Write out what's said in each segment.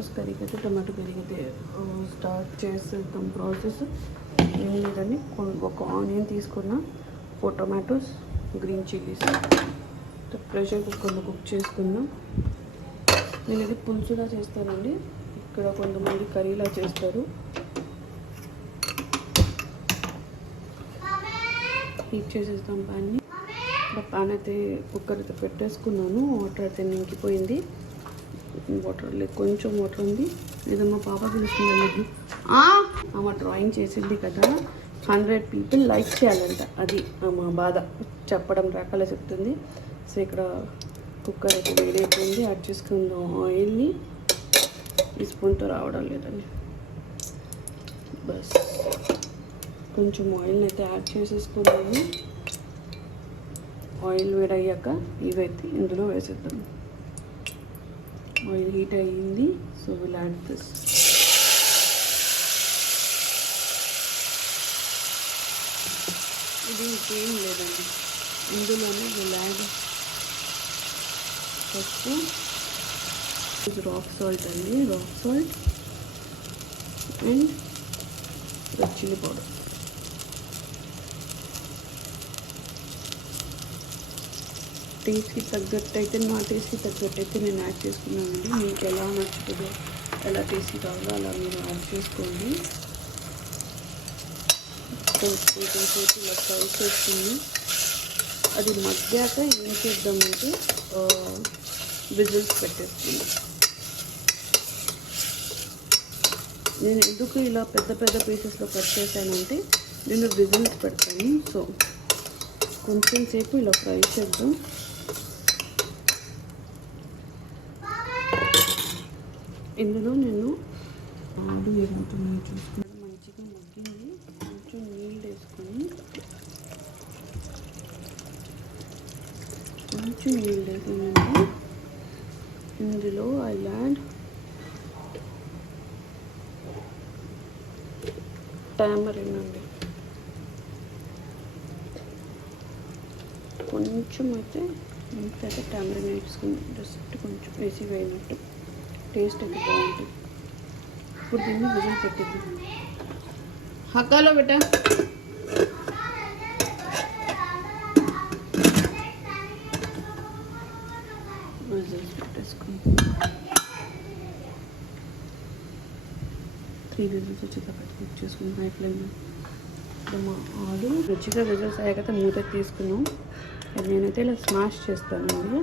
Tomatoes కర్రీకి అయితే tomato కర్రీకి అయితే స్టార్ట్ చేసేద్దాం ప్రాసెస్. ఏం లేదండి, ఒక ఆనియన్ తీసుకున్న, 4 టొమాటోస్, గ్రీన్ చిల్లీస్ ప్రెషర్ కుక్కర్లో కుక్ చేసుకుందాం. నేను ఇది పులుసులా చేస్తానండి, ఇక్కడ కొంతమంది కర్రీలా చేస్తారు. హీట్ చేసేస్తాం ప్యాన్ని. ప్యాన్ అయితే కుక్కర్ అయితే పెట్టేసుకున్నాను. వాటర్ అయితే నింకిపోయింది. వాటర్ లేదు, కొంచెం వాటర్ ఉంది. ఏదో మా పాప పిలుస్తుంది, ఆమె డ్రాయింగ్ చేసింది కదా, 100 people లైక్ చేయాలంట. అది మా బాధ, చెప్పడం రాకలా చెప్తుంది. సో ఇక్కడ కుక్కర్ అయితే వేడి అయిపోయింది. యాడ్ చేసుకుందాం ఆయిల్ని. ఈ స్పూన్తో రావడం లేదండి, బస్ కొంచెం ఆయిల్ని అయితే యాడ్ చేసేసుకున్నాము. ఆయిల్ వేడయ్యాక ఇవైతే ఇందులో వేసేద్దాం. ఆయిల్ హీట్ అయ్యింది, సో విల్ యాడ్ దిస్. ఇది ఇంకేం లేదండి, ఇందులోనే విల్ యాడ్ పసుపు, ఇది రాక్ సాల్ట్ అండి, rock salt and red chilli powder. టేస్ట్కి తగ్గట్టు అయితే, నా టేస్ట్కి తగ్గట్టు అయితే నేను యాడ్ చేసుకున్నానండి. మీకు ఎలా నచ్చుతుందో, ఎలా టేస్ట్కి కావాలో అలా మీరు యాడ్ చేసుకోండి. కొంచెంసేపు ఇలా ఫ్రై చేసుకుని అది మగ్గాక ఏం చేద్దామంటే విజిల్స్ పెట్టేస్తుంది. నేను ఎందుకు ఇలా పెద్ద పెద్ద పీసెస్లో కట్ చేశానంటే నేను విజిల్స్ పెడతాను. సో కొంచెం సేపు ఇలా ఫ్రై చేద్దాం. ఇందులో నేను ఆలు ఏమవుతుందో చూసుకున్నాను, మంచిగా మగ్గింది. కొంచెం నీళ్ళు వేసుకొని, కొంచెం నీళ్ళు వేసానండి. ఇందులో ఐ యాడ్ టామరిన్ అండి, కొంచెం అయితే ఇంతైతే టామరిన్ వేసుకుని జస్ట్ కొంచెం వేసి వేయనట్టు టేస్ట్ అయితే బాగుంటుంది. ఇప్పుడు దీన్ని విజిల్ పెట్టింది. హక్కాలో బెటా, విజిల్స్ పెట్టేసుకుని 3 విజిల్స్ వచ్చేదాకా కుక్ చేసుకుని హై ఫ్లేమ్. ఇప్పుడు మా ఆలు రుచిగా విజిల్స్ అయ్యాక మూత తీసుకున్నాం. నేనైతే ఇలా స్మాష్ చేస్తానండి.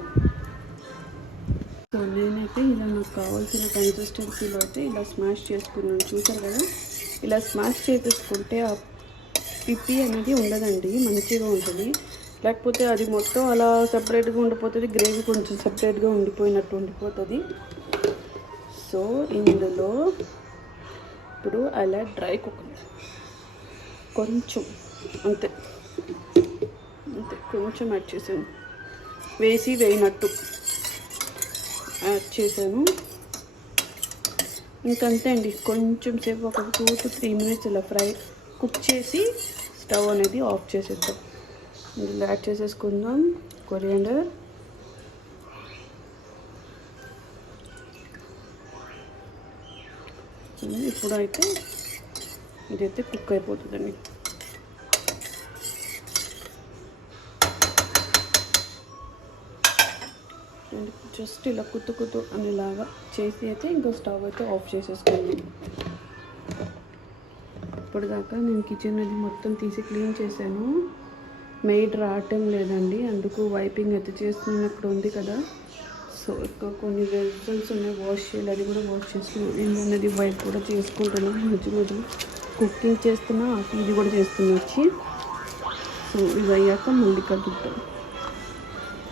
సో నేనైతే ఇలా నాకు కావాల్సిన కన్సిస్టెన్సీలో అయితే ఇలా స్మాష్ చేసుకున్నాను. చూసారు కదా, ఇలా స్మాష్ చేసేసుకుంటే ఆ పిప్పి అనేది ఉండదండి, మంచిగా ఉంటుంది. లేకపోతే అది మొత్తం అలా సపరేట్గా ఉండిపోతుంది, గ్రేవీ కొంచెం సపరేట్గా ఉండిపోయినట్టు ఉండిపోతుంది. సో ఇందులో ఇప్పుడు అలా డ్రై కోకోనట్ కొంచెం అంతే కొంచెం యాడ్ చేశాను, వేయనట్టు యాడ్ చేశాను. ఇంకంతే అండి, కొంచెం సేపు ఒక 2 to 3 minutes ఇలా కుక్ చేసి స్టవ్ అనేది ఆఫ్ చేసేద్దాం. ఇందులో యాడ్ చేసేసుకుందాం కొరియాండర్, ఇప్పుడైతే ఇదైతే కుక్ అయిపోతుందండి. జస్ట్ ఇలా కుత్తు అనేలాగా చేసి అయితే ఇంకో స్టవ్ అయితే ఆఫ్ చేసేసుకోండి. ఇప్పటిదాకా నేను కిచెన్ అది మొత్తం తీసి క్లీన్ చేశాను. మెయిడ్ రావటం లేదండి, అందుకు వైపింగ్ అయితే చేస్తున్నప్పుడు ఉంది కదా. సో ఇంకా కొన్ని వెజిటబుల్స్ ఉన్నాయి వాష్ చేయాలి, అది కూడా వాష్ చేసుకున్నాను. ఏంటన్నది వైప్ కూడా చేసుకుంటున్నాను. మధ్య కుకింగ్ చేస్తున్నా, ఇది కూడా చేస్తున్నా వచ్చి. సో ఇది అయ్యాక మళ్ళీ కలుపుతాం.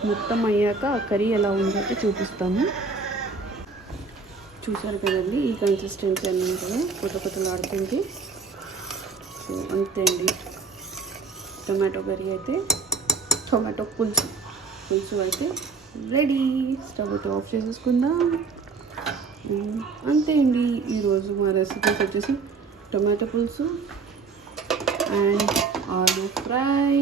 మొత్తం అయ్యాక ఆ కర్రీ ఎలా ఉందో అయితే చూపిస్తాము. చూసారు కదండి, ఈ కన్సిస్టెన్సీ అన్నీ కొత్తలాడుతుంది. సో అంతే అండి, టొమాటో కర్రీ అయితే, టొమాటో పులుసు అయితే రెడీ. స్టవ్ అయితే ఆఫ్ చేసేసుకుందాం. అంతే అండి, ఈరోజు మా రెసిపీస్ వచ్చేసి టొమాటో పులుసు అండ్ ఆలు fry,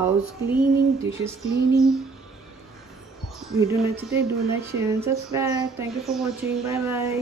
house cleaning, dishes cleaning video నచ్చితే do like share and subscribe. Thank you for watching. Bye bye.